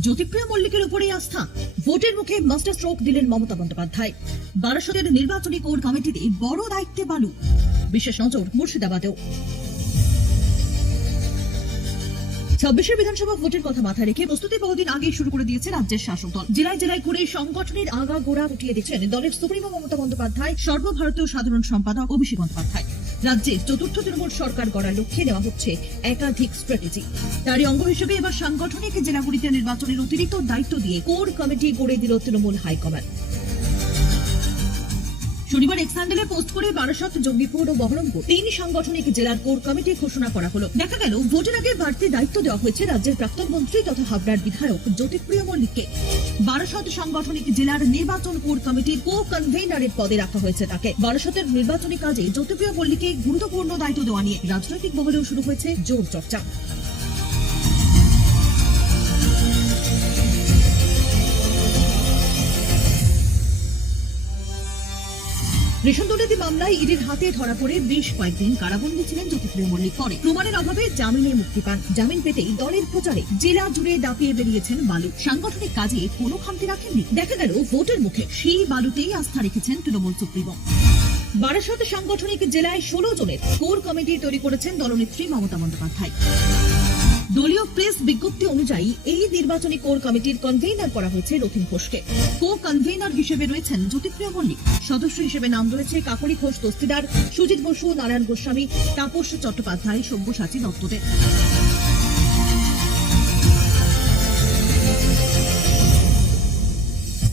জ্যোতিপ্রিয় মল্লিকের উপরেই আস্থা। ভোটের মুখে মাস্টার স্ট্রোক দিলেন মমতা বন্দ্যোপাধ্যায়। বারাসতের নির্বাচনী কোর কমিটিতে বড় দায়িত্বে বালু। বিশেষ নজর মুর্শিদাবাদেও। 26 বিধানসভা ভোটের কথা মাথায় রেখে প্রস্তুতি বহুদিন আগেই শুরু করে দিয়েছে রাজ্যের শাসক দল। জেলায় জেলায় ঘুরে সংগঠনের আগাগোড়া উঠিয়ে দিচ্ছেন দলের সুপ্রিমো মমতা বন্দ্যোপাধ্যায়, সর্বভারতীয় সাধারণ সম্পাদক অভিষেক বন্দ্যোপাধ্যায়। রাজ্যে চতুর্থ তৃণমূল সরকার গড়ার লক্ষ্যে নেওয়া হচ্ছে একাধিক স্ট্র্যাটেজি। তারই অঙ্গ হিসেবে এবার সাংগঠনিক জেলাগুলিতে নির্বাচনের অতিরিক্ত দায়িত্ব দিয়ে কোর কমিটি গড়ে দিল তৃণমূল হাইকমান্ড। শনিবার এক্স হ্যান্ডেলে পোস্ট করে বারাসত, জঙ্গিপুর ও বহরমপুর 3 সাংগঠনিক জেলার কোর কমিটি ঘোষণা করা হলো। দেখা গেল ভোটের আগে বাড়তি দায়িত্ব দেওয়া হয়েছে রাজ্যের প্রাক্তন মন্ত্রী তথা হাবড়ার বিধায়ক জ্যোতিপ্রিয় মল্লিককে। বারাসত সাংগঠনিক জেলার নির্বাচন কোর কমিটির কো কনভেনারের পদে রাখা হয়েছে তাকে। বারাসতের নির্বাচনী কাজে জ্যোতিপ্রিয় মল্লিককে গুরুত্বপূর্ণ দায়িত্ব দেওয়া নিয়ে রাজনৈতিক মহলেও শুরু হয়েছে জোর চর্চা। রেশন দুর্নীতি মামলায় ইডির হাতে ধরা পড়ে বেশ কয়েকদিন কারাবন্দী ছিলেন জ্যোতিপ্রিয় মল্লিক। পরে প্রমাণের অভাবে জামিনে মুক্তি পান। জামিন পেতেই দলের প্রচারে জেলা জুড়ে দাপিয়ে বেরিয়েছেন বালু। সাংগঠনিক কাজে কোনো খামতি রাখেননি। দেখা গেল ভোটের মুখে সেই বালুতেই আস্থা রেখেছেন তৃণমূল সুপ্রিমো। বারাসত সাংগঠনিক জেলায় 16 জনের কোর কমিটি তৈরি করেছেন দলনেত্রী মমতা বন্দ্যোপাধ্যায়। দলীয় প্রেস বিজ্ঞপ্তি অনুযায়ী এই নির্বাচনী কোর কমিটির কনভেনার করা হয়েছে রথিন ঘোষকে। কো কনভেনার হিসেবে রয়েছেন জ্যোতিপ্রিয় মল্লিক। সদস্য হিসেবে নাম রয়েছে কাকলি ঘোষ দস্তিদার, সুজিত বসু, নারায়ণ গোস্বামী, তাপস চট্টোপাধ্যায়, সব্যসাচী দত্তদের।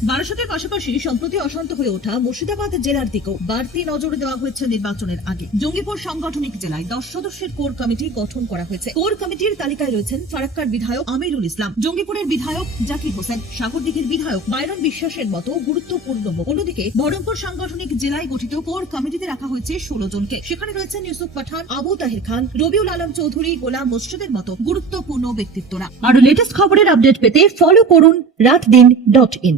বারাসতের পাশাপাশি সম্প্রতি অশান্ত হয়ে ওঠা মুর্শিদাবাদ জেলার দিকেও বাড়তি নজর দেওয়া হয়েছে নির্বাচনের আগে। জঙ্গিপুর সাংগঠনিক জেলায় 10 সদস্যের কোর কমিটি গঠন করা হয়েছে। কোর কমিটির তালিকায় রয়েছেন ফারাক্কার বিধায়ক আমিরুল ইসলাম, জঙ্গিপুরের বিধায়ক জাকির হোসেন, সাগরদিঘির বিধায়ক বাইরন বিশ্বাসের মতো গুরুত্বপূর্ণ মুখ। অন্যদিকে বহরমপুর সাংগঠনিক জেলায় গঠিত কোর কমিটিতে রাখা হয়েছে 16 জনকে। সেখানে রয়েছেন ইউসুফ পাঠান, আবু তাহির খান, রবিউল আলম চৌধুরী, গোলাম মোর্শেদের মতো গুরুত্বপূর্ণ ব্যক্তিত্বরা। আরো লেটেস্ট খবরের আপডেট পেতে ফলো করুন রাতদিন.in।